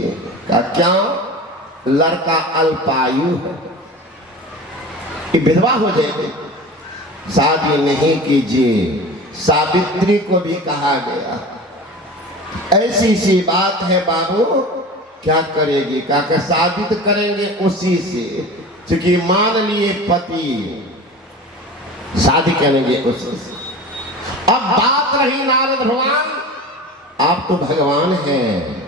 कीजिए। का क्या? लड़का अल्पायु है, विधवा हो जाएगी, शादी नहीं कीजिए। सावित्री को भी कहा गया। ऐसी सी बात है बाबू, क्या करेगी? क्या शादी तो करेंगे उसी से, क्योंकि मान लिए पति, शादी करेंगे उसी से। अब बात रही नारद भगवान, आप तो भगवान हैं,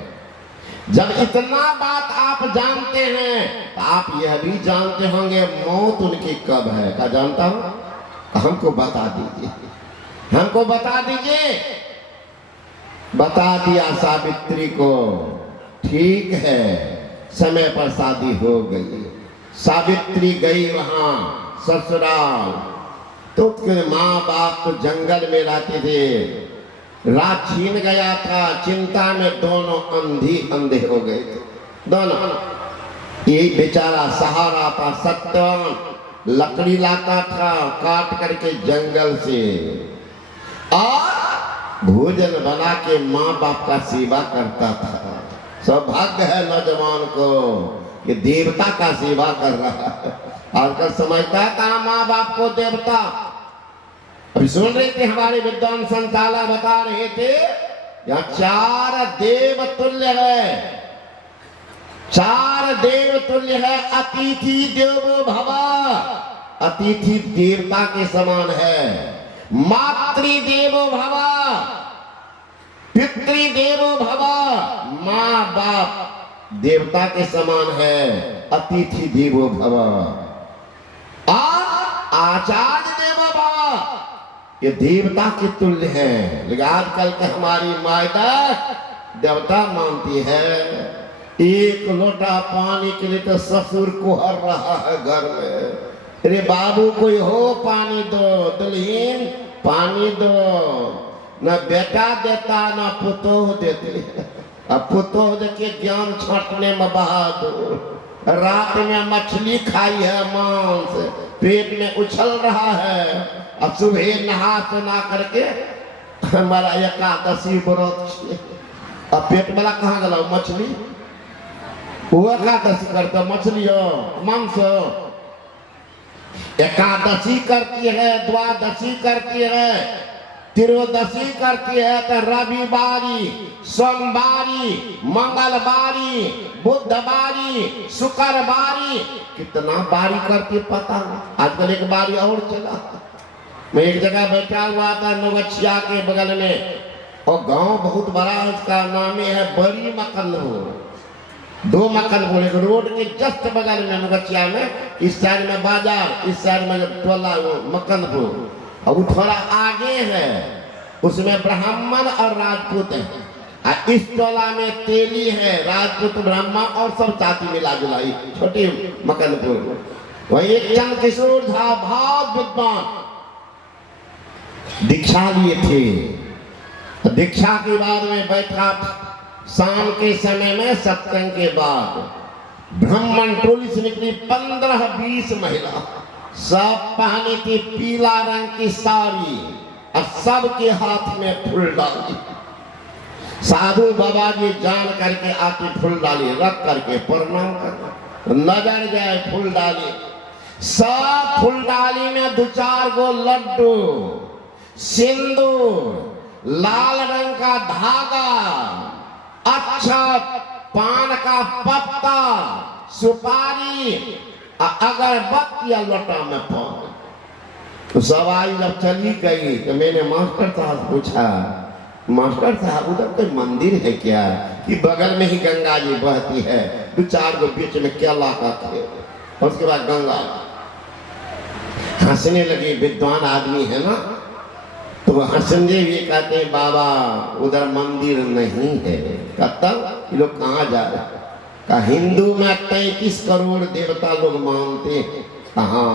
जब इतना बात आप जानते हैं तो आप यह भी जानते होंगे मौत उनकी कब है। क्या जानता हूं? हमको बता दीजिए, हमको बता दीजिए। बता दिया सावित्री को, ठीक है, समय पर शादी हो गई। सावित्री गई वहां ससुराल, तो उसके माँ बाप तो जंगल में रहते थे, रात छीन गया था, चिंता में दोनों अंधे हो गए थे दोनों। ये बेचारा सहारा था, सत्यवान, लकड़ी लाता था काट करके जंगल से, और भोजन बना के माँ बाप का सेवा करता था। सौभाग्य है नौजवान को कि देवता का सेवा कर रहा है। आजकल समझता था माँ बाप को देवता। अभी सुन रहे थे, हमारे विद्वान संचालक बता रहे थे, यहाँ 4 देव तुल्य है, 4 देव तुल्य है। अतिथि देवो भव, अतिथि देवता के समान है। मातृदेवो भव, पितृदेवो भव, माँ बाप देवता के समान है। अतिथि देवो भव, और आचार्य देवो भव, ये देवता के तुल्य है। लेकिन आजकल के हमारी मायदा देवता मानती है। एक लोटा पानी के लिए तो ससुर को हर रहा है घर में। अरे बाबू कोई हो पानी दो, दुल्हीन पानी दो। न बेटा देता न पुतोह देते। अब पुतोह देके ज्ञान छाटने में बहादुर। रात में मछली खाई है, मांस पेट में उछल रहा है। अब सुबह नहा सुना करके हमारा एकादशी व्रत, अब पेट वाला कहाँ गला मछली, वो एकादशी करता मछली हो मांस। एकादशी करती है, द्वादशी करती है, त्रयोदशी करती है, तो रविवारी, सोमवारी, मंगलवारी, बुधवारी, शुक्रवारी, कितना बारी करती पता नहीं। आजकल एक बारी और चला। मैं एक जगह बैठा हुआ था नवगछिया के बगल में, और गांव बहुत बड़ा, उसका नाम है बड़ी मकनपुर। 2 मकनपुर, एक रोड के जस्ट बगल में नवगछिया में, इस साइड में बाजार, इस साइड में टोला मकनपुर, और वो थोड़ा आगे है, उसमें ब्राह्मण और राजपूत है। इस टोला में तेली है, राजपूत ब्राह्मण और सब जाति मिला जुलाई, छोटे मकनपुर। वही एक चंद किशोर झा बहुत विद्वान दीक्षा लिए थे। दीक्षा के बाद में बैठा, शाम के समय में सत्संग के बाद ब्राह्मण टोली से निकली 15-20 महिला, सब पहनी थी पीला रंग की साड़ी, और सबके हाथ में फूल डाली। साधु बाबा जी जान करके आके फूल डाली, रख करके प्रणाम कर, नजर जाए फूल डाली। सब फूल डाली में 2-4 गो लड्डू, सिंदूर, लाल रंग का धागा, अक्षत, पान का पत्ता, सुपारी, अगरबत्ती, लोटा में पान। तो सब आई जब चली गई तो मैंने मास्टर साहब पूछा, मास्टर साहब उधर कोई मंदिर है क्या? कि बगल में ही गंगा जी बहती है, 2-4 गो बीच में केला का थे, और उसके बाद गंगा। हंसने लगे, विद्वान आदमी है ना, तो हंसने भी कहते हैं बाबा उधर मंदिर नहीं है। तब ये लोग कहाँ जा रहे हैं? का हिंदू में 33 करोड़ देवता लोग मानते हैं, कहाँ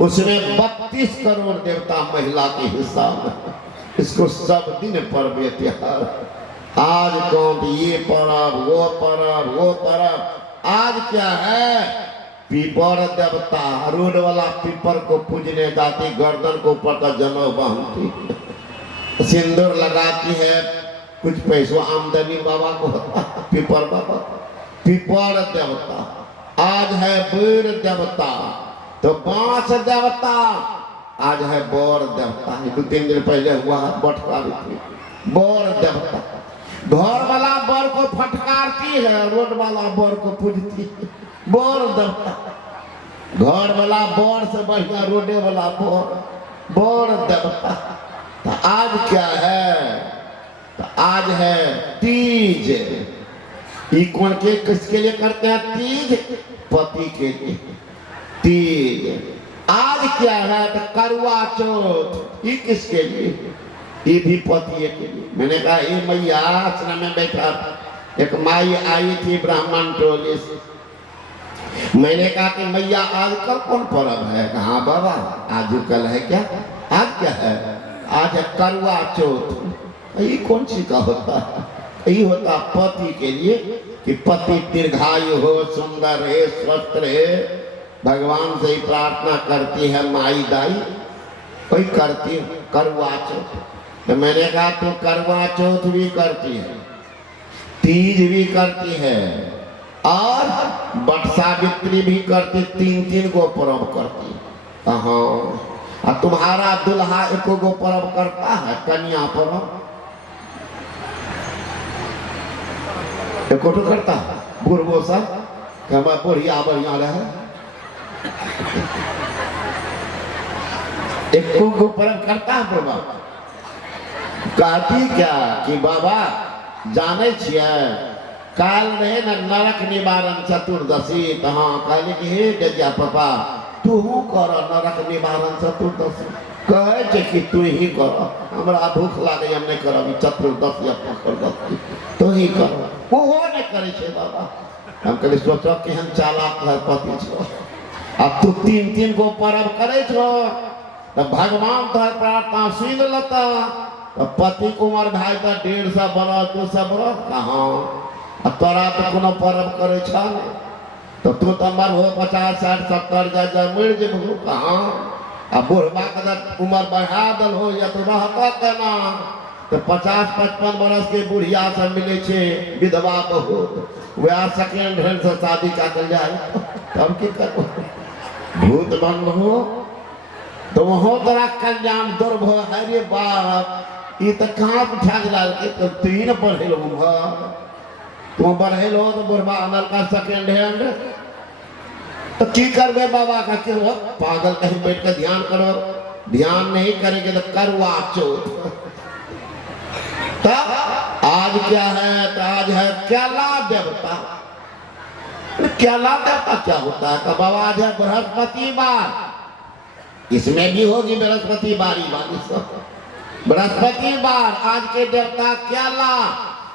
उसमें 32 करोड़ देवता महिला के हिस्सा में। इसको सब दिन पर्व त्योहार, आज कौन ये पर्व वो पर्व वो पर्व। आज क्या है? पीपर देवता, रोड वाला पीपर को पूजने जाती, गर्दन को ऊपर का जनेऊ बांधती, सिंदूर लगाती है, कुछ पैसों आमदनी बाबा को होता। पीपर बाबा, पीपर देवता, आज है बीर देवता, तो बांस देवता, आज है बोर देवता। 2-3 दिन पहले हुआ बटकारी थी, बोर देवता। घर वाला बोर को फटकारती है, रोड वाला बोर को पूजती है, बोर देवता। घर वाला बोर से बढ़िया रोडे वाला बोर, बोर देवता। तो आज क्या है? तो आज है तीज। ये कौन के किसके लिए करते हैं तीज? पति के लिए तीज। आज क्या है? तो करवा चौथ। ये किसके लिए? ये भी पति के लिए। मैंने कहा ये मैया आश्रम में बैठा, एक माई आई थी ब्राह्मण टोली से। मैंने कहा कि मैया आजकल कौन पर्व है? कहा बाबा आजकल है क्या? आज क्या है? आज है करवा चौथ। ये कौन सी का होता है? ये होता पति के लिए कि पति दीर्घायु हो, सुंदर रहे, स्वस्थ रहे। भगवान से ही प्रार्थना करती है माई दाई, वही करती करवा चौथ। तो मैंने कहा तो करवा चौथ भी करती है, तीज भी करती है, और बट सावित्री भी करती। 3-3 गो पर्व करती। हाँ, तुम्हारा दुल्हा 1 गो पर्व करता है, कन्या पर्व 1 तो करता है। बुढ़बो सब बढ़िया बढ़िया रहे, 1 गो पर्व करता है बाबा। कहती क्या कि बाबा जाने छिए काल रहे न नरक निवारण चतुर्दशी। तो हाँ कहले कि हे जजिया पापा तू कर नरक निवारण चतुर्दशी। कहे कि तू ही कर, हमरा भूख लागे हम नहीं करब चतुर्दशी या पकड़दशी, तू ही कर। वो नहीं करे छे बाबा। हम कहले सोचो कि हम चालाक है पति छो, अब तू 3-3 गो पर्व करे छो, तो भगवान तो प्रार्थना सुन लेता। तो पति कुमार भाई तो 150 बरस 200 बरस कहाँ, तोरा तो कोनो पर्व करे छा नहीं। तो तू तो मर हो 50 60 70 जा मर जेबू कहाँ। अब बुढ़वा का उम्र बढ़ा दल हो या तो रहता केना। तो 50-55 बरस के बुढ़िया से मिले छे विधवा बहुत, वह सेकेंड हैंड से शादी कर जाए, तब की करो भूत बन हो। तो वहाँ तोरा कल्याण दुर्भ है रे बाप। ये तो कहाँ उठा दिला के? तो 3 पढ़े लो तुम बढ़े लो तो बुढ़वा अनल का सेकेंड हैंड। तो की करवे बाबा का क्यों पागल कहीं बैठ कर ध्यान करो। ध्यान नहीं करेंगे तो करवा चौथ। तब आज क्या है? तो आज है केला देवता। केला देवता क्या होता है? तो बाबा आज है बृहस्पतिवार। इसमें भी होगी बृहस्पतिवारी वाली सब। बृहस्पतिवार आज के देवता केला।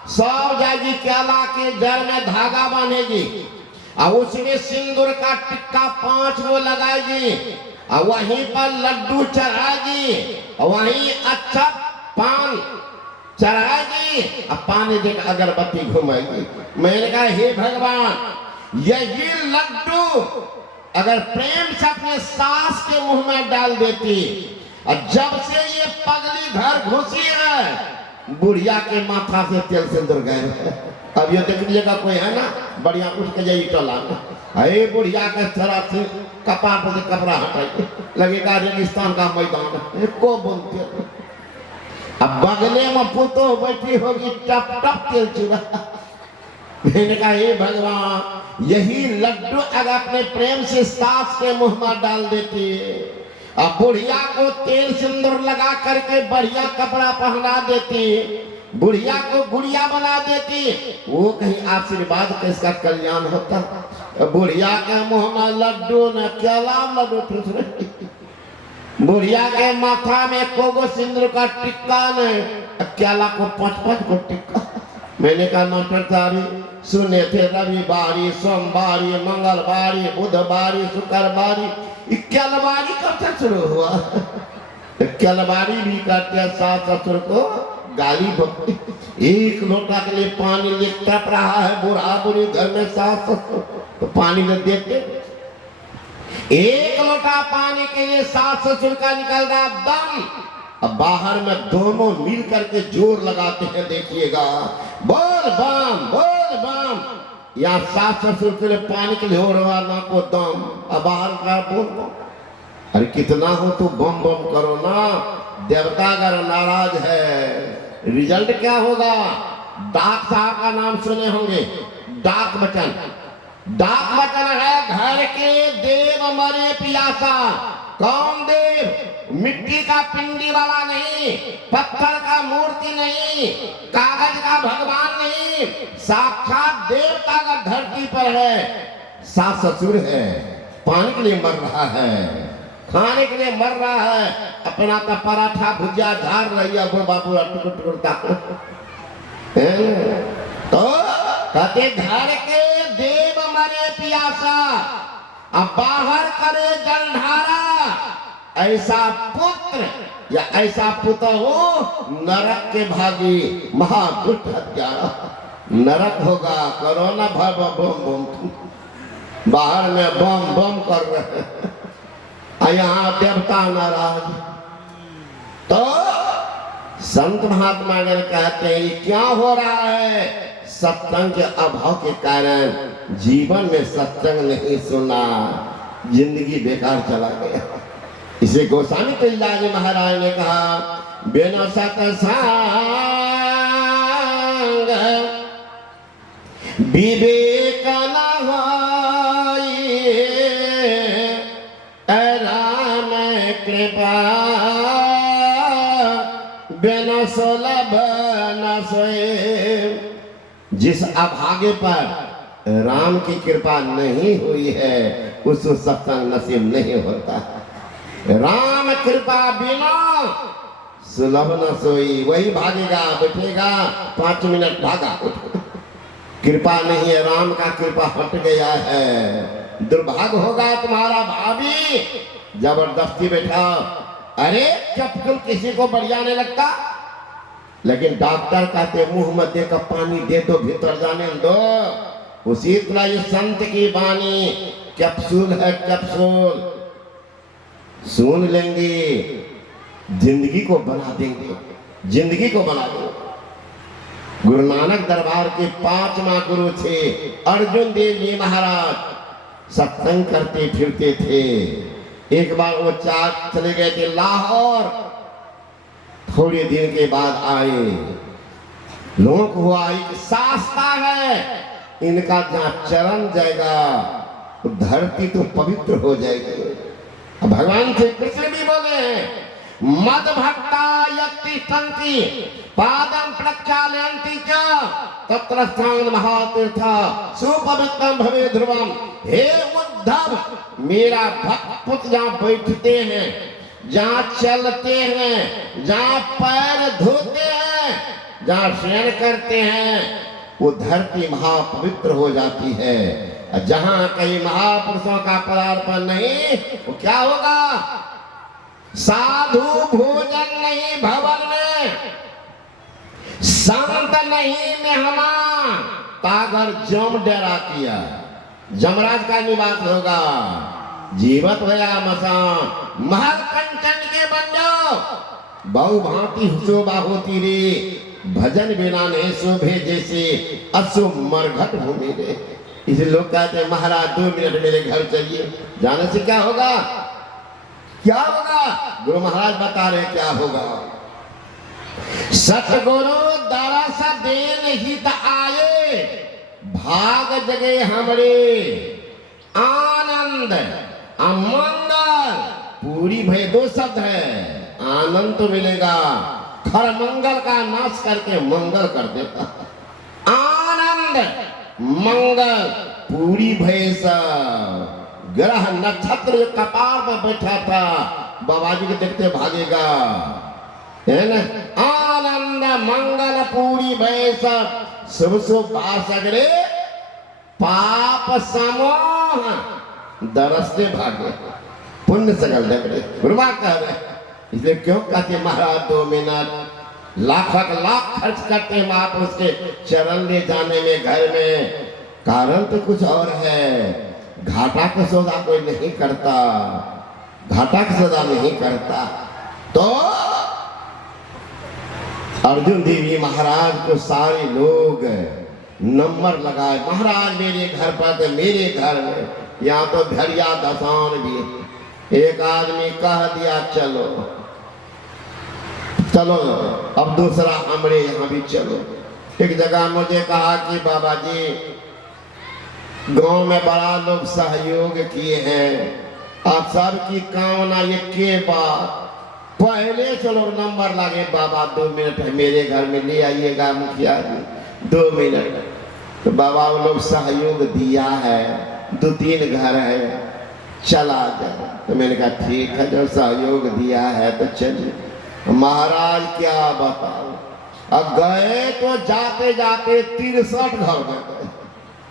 सब जाएगी केला के जड़ में धागा बांधेगी, और उसमें सिंदूर का टिक्का 5 गो लगाएगी, और वहीं पर लड्डू चढ़ाएगी, और वहीं अच्छा पान चढ़ाएगी, और पानी देकर अगरबत्ती घुमाएगी। मैंने कहा हे भगवान, यही लड्डू अगर प्रेम से अपने सास के मुंह में डाल देती, और जब से ये पगली घर घुसी है बुढ़िया के माथा से तेल सिंदूर गए। अब ये देख लीजिएगा कोई है ना बढ़िया उठ के जाइए टोला में, अरे बुढ़िया के थोड़ा से कपार पर से कपड़ा हटाइए, लगेगा रेगिस्तान का मैदान को बोलते। अब बगले में पुतो बैठी होगी टप टप तेल चुरा। मैंने कहा हे भगवान, यही लड्डू अगर अपने प्रेम से सास के मुंह में डाल देती, अब बुढ़िया को तेल सिंदूर लगा करके बढ़िया कपड़ा पहना देती, बुढ़िया को गुड़िया बना देती, वो कहीं आशीर्वाद का इसका कल्याण होता। बुढ़िया के मुंह में लड्डू न केला लड्डू, बुढ़िया के माथा में कोगो सिंदूर का टिक्का ने, केला को 5-5 को टिक्का। मैंने कहा मास्टर साहब सुने थे रविवारी, सोमवारी, मंगलवारी, बुधवारी, शुक्रवारी, केलवारी कब से शुरू हुआ? केलवारी भी करते हैं सास ससुर को गाली बकती। 1 लोटा के लिए पानी ले तप रहा है बूढ़ा बुढ़ी घर में सास ससुर, तो पानी ले देते। 1 लोटा पानी के लिए सास ससुर का निकल रहा दम, अब बाहर में दोनों मिल करके जोर लगाते हैं, देखिएगा, बोल बम। यहाँ सास ससुर के लिए पानी के लिए हो रहा ना को दम, अब बाहर का बोल। अरे कितना हो तो बम करो ना। देवता अगर नाराज है, रिजल्ट क्या होगा? डाक साहब का नाम सुने होंगे, डाक बचन है, घर के देव मरे पियासा। कौन देव? मिट्टी का पिंडी वाला नहीं, पत्थर का मूर्ति नहीं, कागज का भगवान नहीं, साक्षात देवता का धरती पर है। सास ससुर है, पानी के लिए मर रहा है, खाने के लिए मर रहा है, अपना का पराठा भुजिया झाड़ रही है, बाबू टुकड़ा तो कहते घर के देव मरे पियासा, अब बाहर करे जलधारा। ऐसा पुत्र या ऐसा पुत्र हो नरक के भागी, महादुष्ट हत्यारा। नरक होगा, कोरोना बम बाहर में बम कर रहे हैं, यहाँ देवता नाराज। तो संत महात्मा जन कहते हैं ये क्या हो रहा है? सत्संग के अभाव के कारण जीवन में सत्संग नहीं सुना, जिंदगी बेकार चला गया। इसे गोस्वामी तुलसीदास जी महाराज ने कहा, बिना सत्संग विवेक न होई, राम कृपा बिना सुलभ न सोए। जिस अभागे पर राम की कृपा नहीं हुई है, उसको सत्संग नसीब नहीं होता। राम कृपा बिना सुलभ न सोई, वही भागेगा, बैठेगा 5 मिनट भागा, कृपा नहीं है, राम का कृपा हट गया है। दुर्भाग्य होगा तुम्हारा भाभी, जबरदस्ती बैठा। अरे चपकुल किसी को बढ़िया नहीं लगता, लेकिन डॉक्टर कहते मुंह में देकर पानी दे दो, भीतर जाने दो। उसी तरह ये संत की वाणी कैप्सूल है, कैप्सूल सुन लेंगे, जिंदगी को बना देंगे, जिंदगी को बना देंगे। गुरु नानक दरबार के 5वां गुरु थे अर्जुन देव जी महाराज, सत्संग करते फिरते थे। एक बार वो चले गए थे लाहौर, थोड़े दिन के बाद आए, लोग हुआ एक शास्ता है, इनका जहाँ चरण जाएगा तो धरती तो पवित्र हो जाएगी। भगवान श्री कृष्ण भी बोले हैं, मद भक्ता यति संति पादम प्रक्षालयन्ति च तत्र स्थान महातीर्थ सुपवित्रम भवे ध्रुवम। हे उद्धव, मेरा भक्त पुत्र जहाँ बैठते हैं, जहाँ चलते हैं, जहाँ पैर धोते हैं, जहाँ शयन करते हैं, वो धरती महापवित्र हो जाती है। जहाँ कहीं महापुरुषों का पदार्पण नहीं, वो क्या होगा? साधु भोजन नहीं भवन में, संत नहीं मेहमान, तागर जम डेरा किया, जमराज का निवास होगा। जीवत होया मसान, महल कंचन के बन जाओ, बहु भांति शोभा होती रे, भजन बिना नहीं शोभे जैसे अशुभ मरघट भूमि रे। इसे लोग कहते हैं महाराज 2 मिनट मेरे घर चलिए, जाने से क्या होगा? क्या होगा? गुरु महाराज बता रहे क्या होगा। सतगुरु दरस देन हित आए, भाग जगे हमरे आनंद अमंगल। पूरी भय 2 शब्द है, आनंद तो मिलेगा, खर मंगल का नाश करके मंगल कर देता। आनंद मंगल पूरी भय सब। ग्रह नक्षत्र कपार पर बैठा था, बाबा जी को देखते भागेगा, है ना? आनंद मंगल पूरी भय सब, शुभ शुभ भाषगरे पाप समोह दरसते भागे, पुण्य सकल डगरे। गुरुमा कह रहे, इसलिए क्यों कहते महाराज 2 मिनट लाख खर्च करते हैं महापुरुष के चरण ले जाने में, घर में। कारण तो कुछ और है, घाटा का सौदा कोई नहीं करता, घाटा का सौदा नहीं करता। तो अर्जुन देवी महाराज को सारे लोग नंबर लगाए, महाराज मेरे घर पर तो मेरे घर में यहाँ तो घड़िया दसान भी है। एक आदमी कह दिया चलो चलो, अब दूसरा हमरे यहाँ भी चलो। एक जगह मुझे कहा कि बाबा जी गांव में बड़ा लोग सहयोग किए हैं, आप सबकी कामना ये के बात पहले चलो नंबर लगे, बाबा 2 मिनट है मेरे घर में ले आइएगा मुखिया जी 2 मिनट। तो बाबा वो लोग सहयोग दिया है, 2-3 घर है, चला जाए। तो मैंने कहा ठीक है, जब सहयोग दिया है तो चलिए। महाराज क्या बताओ, अब गए तो जाते जाते 63 घर में गए।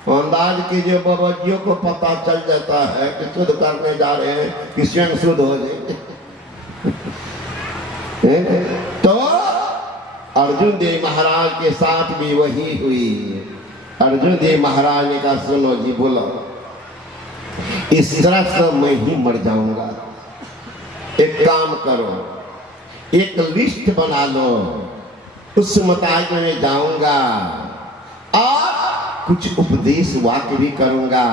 अंदाज कीजिए बाबाजियों को पता चल जाता है कि शुद्ध करने जा रहे हैं कि स्वयं शुद्ध हो जाएंगे। तो अर्जुन देव महाराज के साथ भी वही हुई। अर्जुन देव महाराज ने कहा सुनो जी, बोला इस तरह से मैं ही मर जाऊंगा, एक काम करो, एक लिस्ट बना लो, उस मुताबिक मैं जाऊंगा और कुछ उपदेश वाक्य भी करूंगा।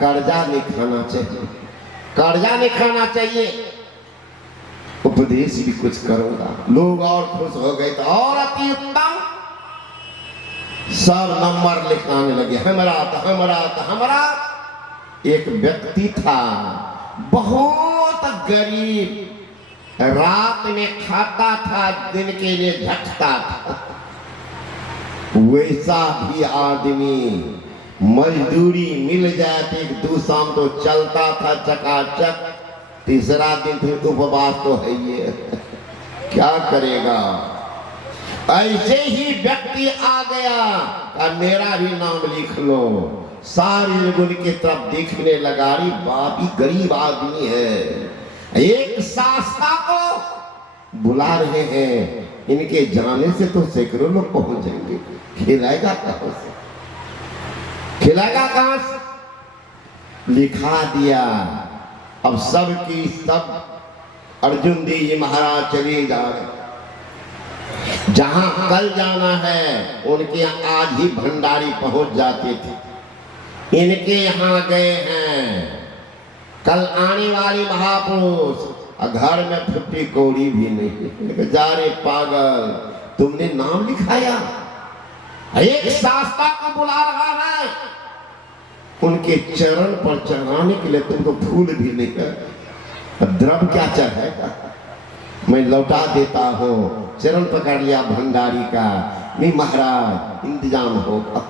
कर्जा नहीं खाना चाहिए, कर्जा नहीं खाना चाहिए, उपदेश भी कुछ करूंगा। लोग और खुश हो गए तो और अति उत्तम, सब नंबर लिखाने लगे, हमरा तो हमरा तो हमरा। एक व्यक्ति था बहुत गरीब, रात में खाता था, दिन के लिए झटता था। वैसा भी आदमी मजदूरी मिल जाए तो 2 शाम तो चलता था चकाचक, तीसरा दिन फिर उपवास तो है ये क्या करेगा। ऐसे ही व्यक्ति आ गया, मेरा भी नाम लिख लो। सारे लोगों की तरफ देखने लगा, रही बाप ही गरीब आदमी है। एक शास्त्रा को बुला रहे हैं, इनके जाने से तो सैकड़ों लोग पहुंच जाएंगे, खिलाएगा कहां से, खिलाएगा कहां से। लिखा दिया। अब सब की सब अर्जुन देव जी महाराज चले जा रहे, जहां कल जाना है उनके यहाँ आज ही भंडारी पहुंच जाते थे। इनके यहाँ गए हैं, कल आने वाली महापुरुष, घर में फुट्टी कौड़ी भी नहीं। जा रे पागल, तुमने नाम लिखाया, एक शास्त्रा को बुला रहा है, उनके चरण पर चढ़ाने के लिए तुमको फूल भी नहीं है, द्रव्य क्या चढ़ेगा, मैं लौटा देता हूँ। चरण पकड़ लिया भंडारी का, नहीं महाराज इंतजाम होगा,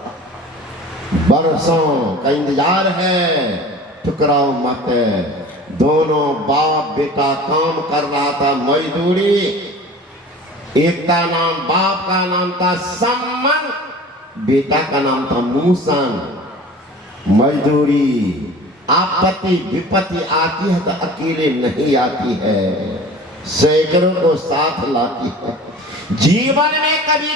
बरसों का इंतजार है, ठुकराओ मत। दोनों बाप बेटा काम कर रहा था मजदूरी, एक का नाम बाप का नाम था सम्मन, बेटा का नाम था मूसन। मजदूरी आपत्ति विपत्ति आती है तो अकेले नहीं आती है, सैकड़ों को साथ लाती है। जीवन में कभी